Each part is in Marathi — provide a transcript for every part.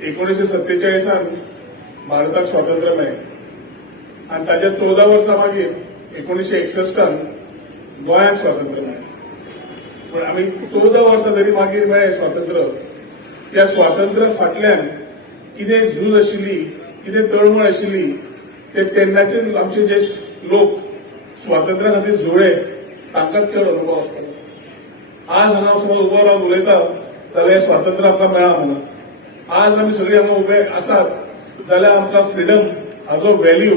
1947 भारताक स्वातंत्र्य मेळ्ळें आनी ताच्या 14 वर्सां मागीर 1961 गोंयाक स्वातंत्र्य मेळ्ळें। पण आमी 14 वर्सां जरी मागीर मेळ्ळें स्वातंत्र्य, त्या स्वातंत्र्या फाटल्यान कितें झूज आशिल्ली, कितें तळमळ आशिल्ली, ते तेन्नाचे आमचे जे लोक स्वातंत्र्या खातीर झुळ्ळे तांकांच चड अनुभव आसतलो। आज हांगा समज उबो रावन उलयता जाल्यार स्वातंत्र्य आमकां मेळ्ळा म्हणून, आज आमी सगळीं हांगा उबे आसात जाल्यार आमकां फ्रीडम हाजो व्हॅल्यू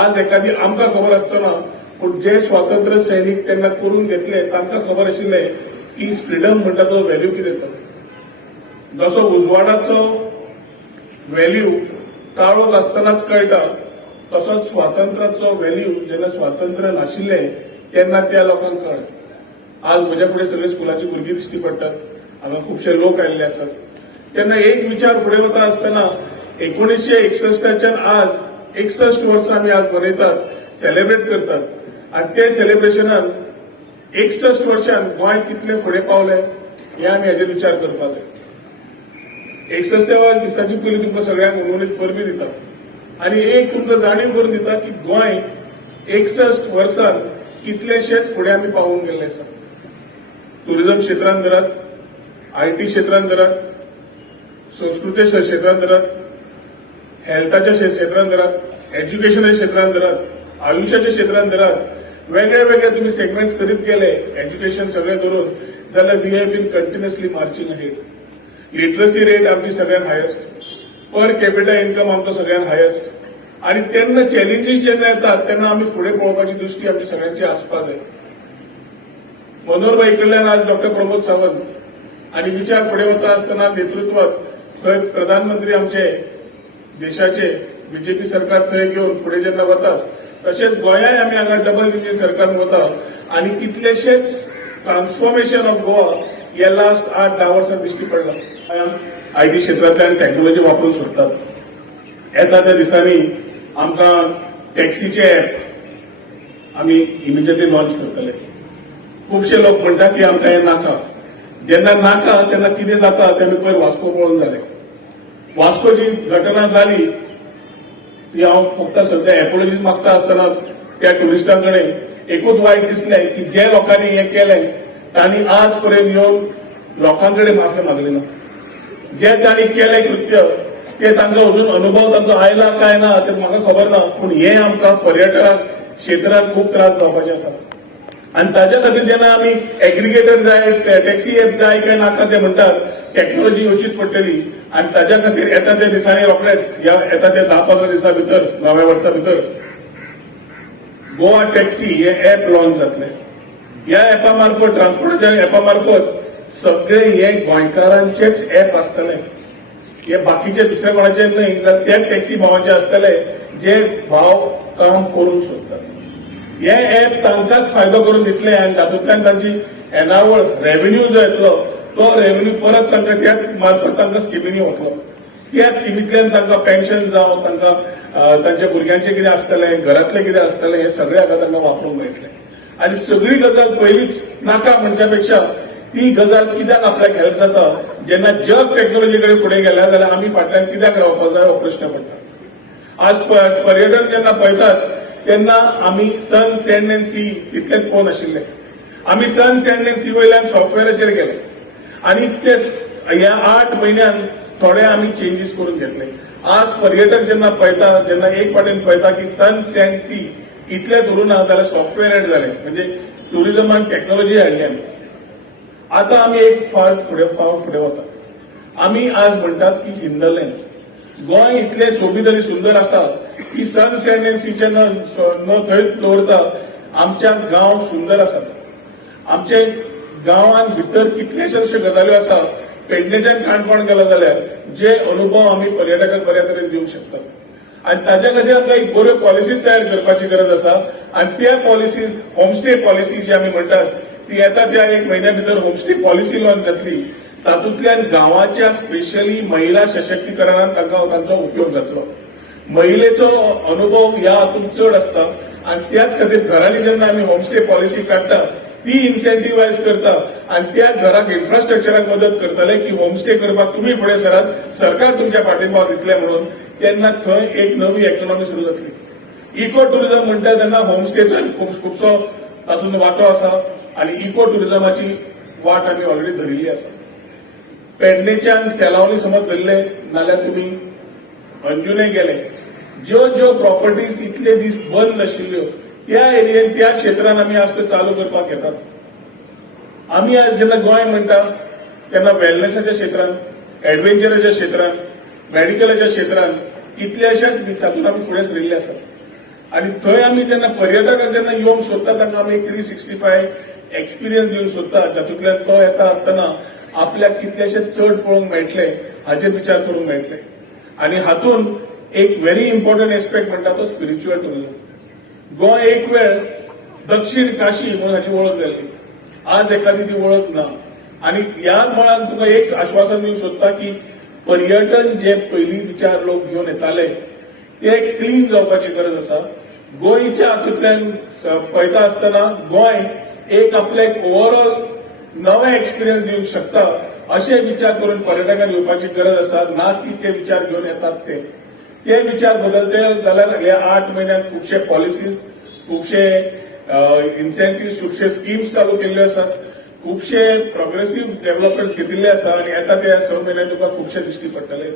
आज एखादी आमकां खबर आसतना, पूण जे स्वातंत्र्य सैनीक तेन्ना करून घेतले तांकां खबर आशिल्लें की फ्रीडम म्हणटा तो व्हॅल्यू कितें तो। जसो उजवाडाचो व्हॅल्यू काळोख आसतनाच कळटा, तसोच स्वातंत्र्याचो व्हॅल्यू जेन्ना स्वातंत्र्य नाशिल्लें तेन्ना त्या लोकांक कळ्ळें। आज म्हज्या फुडें सगळीं स्कुलाची भुरगीं दिश्टी पडटात, हांगा खुबशे लोक आयिल्ले आसात। तेन्ना एक विचार फुडें वता आसतना 1961च्यान आज 61 वर्सां आमी आज मनयतात, सेलेब्रेट करतात, आनी ते सेलेब्रेशनान 61 वर्षान गोंय कितले फुडें पावलें हे आमी हाजेर विचार करपाक जाय। 61 दिसाची पयलीं तुमकां सगळ्यांक उमेदीत परबी दिता आनी एक तुमकां जाणीव करून दिता की गोंय 61 वर्सां कितलेशेच फुडें आमी पावून गेल्ले आसा। टुरिझम क्षेत्रांत धरात, आयटी क्षेत्रांत धरात, संस्कृती क्षेत्रांत धरात, हेल्थाच्या क्षेत्रांत धरात, एज्युकेशनाच्या क्षेत्रांत धरात, आयुष्याच्या क्षेत्रांत धरात, वेगळे वेगळे तुम्ही सेगमेंट्स करीत गेले, एज्युकेशन सगळे धरून, जाल्यार we have been continuously marching ahead. Literacy rate आमची सगळ्यांत हायस्ट, पर कॅपिटल इन्कम आमचो सगळ्यांत हायस्ट, आणि तेन्ना चॅलेंजीस जेन्ना येतात तेन्ना आमी फुडें पळोवपाची दृश्टी आमची सगळ्यांची आसपाक जाय। मनोहरभाई कडल्यान आज डॉक्टर प्रमोद सावंत आणि विचार फुडें वता आसतना नेतृत्वात थंय प्रधानमंत्री आमचे देशाचे बीजेपी सरकार थंय घेवन फुडें जेन्ना वतात, तशेंच गोंयाय आमी हांगा डबल इंजिन सरकारान वता आनी कितलेशेच ट्रान्सफॉर्मेशन ऑफ गोवा हे लास्ट 8-10 वर्सां दिश्टी पडला। आयटी क्षेत्रांतल्यान टॅक्नॉलॉजी वापरून सोडतात। येता त्या दिसांनी आमकां टॅक्सीचे ऍप आमी इमिजिएटली लॉन्च करतले। खुबशे लोक म्हणटा की आमकां हें नाका, जेन्ना नाका तेन्ना कितें जाता तें आमी पयर वास्को पळोवन जालें। वास्को जी घटना जाली ती हांव फक्त सध्या एपॉलॉजीज मागता आसतना त्या टुरिस्टांकडे एकूच वायट दिसलें की जे लोकांनी हें केलें तांणी आज पर्यंत येवन लोकांकडे माफी मागली ना। जे तांणी केलें कृत्य ते तांकां अजून अनुभव तांचो आयला काय ना ते म्हाका खबर ना, पूण हें आमकां पर्यटक क्षेत्रांत खूब त्रास जावपाचे आसा। आनी ताच्या खातीर जेन्ना आमी एग्रिगेटर जाय, टॅक्सी एप जाय काय नाका ते म्हणटात, टॅक्नॉलॉजी येवचीच पडटली आनी ताच्या खातीर येता त्या दिसांनी रोखडेच येता त्या 10-15 दिसां भितर, नव्या वर्सा भितर गोवा टॅक्सी हे एप लॉन्च जातले। ह्या एपा मार्फत, ट्रान्सपोर्टाच्या एपा मार्फत सगळे हे गोंयकारांचेच एप आसतले, हे बाकीचे दुसऱ्या कोणाचे न्हय, जाल्यार ते टॅक्सी भावांचे आसतले जे भाव काम करून सोदतात। हे एप तांकांच फायदो करून दितले आनी तातूंतल्यान तांची एनावळ रेव्हेन्यू जो येतलो तो रेव्हेन्यू परत तांकां त्या मार्फत तांकां स्किमीनी वतलो। त्या स्किमींतल्यान तांकां पेन्शन जावं, तांकां तांच्या भुरग्यांचें कितें आसतलें, घरांतलें कितें आसतलें, हें सगळें हाका तांकां वापरूंक मेळटलें। आनी सगळी गजाल पयलींच नाका म्हणच्या पेक्षा ती गजाल कित्याक आपल्याक हेल्प जाता, जेन्ना जग टॅक्नॉलॉजी कडेन फुडें गेल्या जाल्यार आमी फाटल्यान कित्याक रावपाक जाय हो प्रश्न पडटा। आज पर्यटन जेन्ना पळयतात तेन्ना आमी सन, सँड एंड सी तितलेंच पळोवन आशिल्ले। आमी सन, सँड एंड सी वयल्यान सॉफ्टवेअराचेर गेले आनी ते ह्या 8 म्हयन्यान थोडे आमी चेंजीस करून घेतले। आज पर्यटक जेन्ना पळयता, जेन्ना एक वाटेन पळयता की सन, सँड सी इतलें धरून ना जाल्यार सॉफ्टवेअर एड जालें, म्हणजे टुरिझमान टॅक्नॉलॉजी हाडली आमी। आता आमी एक फावट फुडें वतात। आमी आज म्हणटात की हिंदरलँड गोंय इतलें सोबीत आनी सुंदर आसा की सन, सँड एंड सीचे न थंय दवरता आमच्या गांव सुंदर आसात। आमचे गांवांत भितर कितलेशे अश्यो गजाल्यो आसा, पेडणेच्यान काणकोण गेलो जाल्यार जे अनुभव आमी पर्यटकांक बऱ्या तरेन दिवंक शकतात। आनी ताच्या खातीर आमकां एक बऱ्यो पॉलिसीज तयार करपाची गरज आसा आनी त्या पॉलिसीज होमस्टे पॉलिसी जी आमी म्हणटात ती येता त्या 1 म्हयन्या भितर होमस्टे पॉलिसी लॉन्च जातली। तातूंतल्यान गांवाच्या स्पेशली महिला सशक्तीकरणात तांचो उपयोग जातलो। महिलेचो अनुभव ह्या हातूंत चड आसता आनी त्याच खातीर घरांनी जेन्ना आमी होमस्टे पॉलिसी काडटा ती इन्सेंटिवायज करता आणि त्या घराक इन्फ्रास्ट्रक्चराक मदत करतले की होमस्टे करपाक तुम्ही फुडें सरात, सरकार तुमच्या पाठिंबा दितले म्हणून तेन्ना थंय एक नवी इकॉनॉमी सुरू जातली. इको टुरिझम म्हणटा तेन्ना होमस्टेचो खुबसो तातूंत वांटो आसा आनी इको टुरिझमाची वाट आमी ऑलरेडी धरिल्ली आसा. पेडणेच्यान सेलावली समज धरले नाल्यार तुमी अंजुने गेले, ज्यो ज्यो प्रॉपर्टीज इतले दीस बंद आशिल्ल्यो त्या एरियेन त्या क्षेत्रांत आमी आज त्यो चालू करपाक येतात. आमी आज जेन्ना गोंय म्हणटा तेन्ना वेलनेसाच्या क्षेत्रांत, एडव्हेंचराच्या क्षेत्रांत, मेडिकलाच्या क्षेत्रांत कितल्याशाच हातूंत आमी फुडें सरिल्ले आसात. आनी थंय आमी जेन्ना पर्यटकाक जेन्ना येवंक सोदता तांकां आमी एक 365 एक्सपिरियन्स दिवंक सोदता, जातूंतल्यान तो येता आसतना आपल्याक कितलेशे चड पळोवंक मेळटले हाचेर विचार करूंक मेळटले. आनी हातूंत एक व्हेरी इम्पॉर्टंट एस्पेक्ट म्हणटा तो स्पिरिच्युअल टुरिझम. गोंय एक वेळ दक्षिण काशी म्हणून हाची वळख जाल्ली, आज एखादी ती वळख ना. आनी ह्या मळान तुका एक आश्वासन दिवंक सोदता की पर्यटन जे पयलीं विचार लोक घेवन येताले ते क्लीन जावपाची गरज आसा. गोंयच्या हातूंतल्यान पळयता आसतना गोंय एक आपले ओव्हरऑल नवे एक्सपिरियन्स दिवंक शकता अशे विचार करून पर्यटकांक येवपाची गरज आसा. ना की ते विचार घेवन येतात ते विचार बदलते जाल्यार ह्या 8 म्हयन्यांत खुबशे पॉलिसीज, खुबशे इन्सेंटिव्ह, खुबशे स्किम्स चालू केल्ल्यो आसात, खुबशे प्रोग्रेसिव्ह डेव्हलपमेंट घेतिल्ले आसा आनी येता त्या 6 म्हयन्यांत तुका खुबशे दिश्टी पडटले.